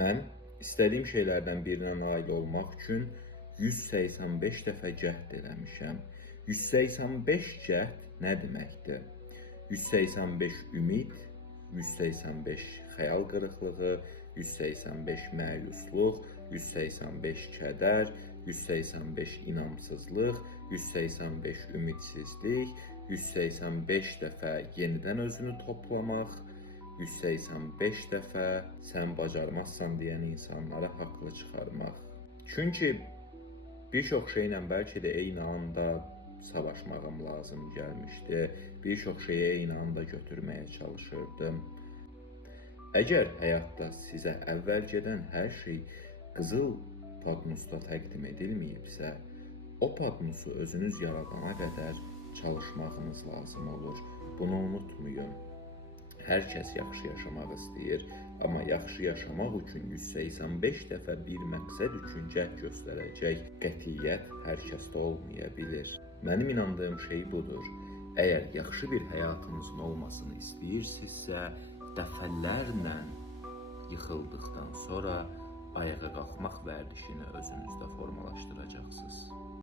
Mən istədiyim şeylərdən birinə nail olmaq üçün 185 dəfə cəhd eləmişəm. 185 cəhd nə deməkdir? 185 ümid, 185 xəyal qırıqlığı, 185 məyusluq, 185 kədər, 185 inamsızlıq, 185 ümidsizlik, 185 dəfə yenidən özünü toplamaq, 185 dəfə sən bacarmazsan deyən insanları haqlı çıxarmaq. Çünki bir çox şeylə bəlkə də eyni anda savaşmağım lazım gəlmişdi. Bir çox şeyi eyni anda götürməyə çalışırdım. Əgər həyatda sizə əvvəlcədən hər şey qızıl padnusda təqdim edilməyibsə, o padnusu özünüz yaradana qədər çalışmağınız lazım olur. Bunu unutmayın. Hər kəs yaxşı yaşamaq istəyir, amma yaxşı yaşamaq üçün 185 dəfə bir məqsəd üçün cəhd göstərəcək qətiyyət hər kəsdə olmaya bilir. Mənim inandığım şey budur. Əgər yaxşı bir həyatınızın olmasını istəyirsinizsə, dəfələrlə yıxıldıqdan sonra ayağa qalxmaq vərdişini özünüzdə formalaşdıracaqsınız.